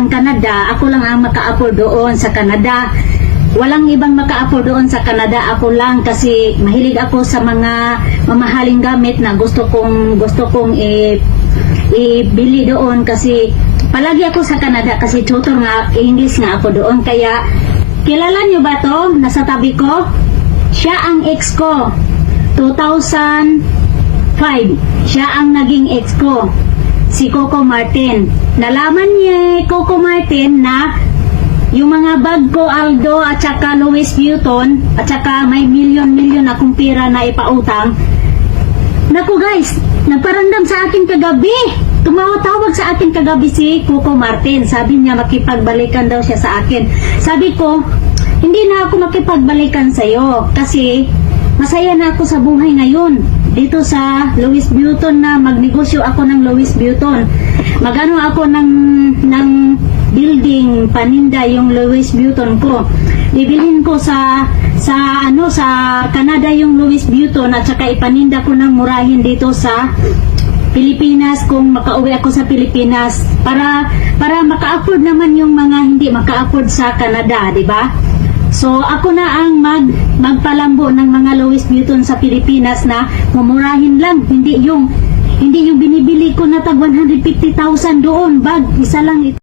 ang Canada, ako lang ang maka-afford doon sa Canada. Walang ibang maka-afford doon sa Canada, ako lang, kasi mahilig ako sa mga mamahaling gamit na gusto kong ibili doon, kasi palagi ako sa Canada kasi tutor nga English nga ako doon. Kaya kilala niyo ba to? Nasa tabi ko, siya ang ex ko 2005, siya ang naging ex ko, si Coco Martin. Nalaman niya Coco Martin na yung mga bag ko, Aldo at saka Louis Vuitton, at saka may milyon akong pera na ipautang. Naku guys, nagparamdam sa akin kagabi. Tumawag sa akin kagabi si Coco Martin. Sabi niya makipagbalikan daw siya sa akin. Sabi ko, hindi na ako makipagbalikan sa'yo kasi masaya na ako sa buhay ngayon. Dito sa Louis Vuitton na magnegosyo ako ng Louis Vuitton. Magano ako ng building paninda yung Louis Vuitton ko. Bibilhin ko sa Canada yung Louis Vuitton at saka ipaninda ko ng murahin dito sa Pilipinas kung makauwi ako sa Pilipinas para maka-afford naman yung mga hindi maka-afford sa Canada, di ba? So ako na ang magpalambo ng mga Louis Vuitton sa Pilipinas na mumurahin lang, hindi yung binibili ko na tag 150,000 doon, bag isa lang ito.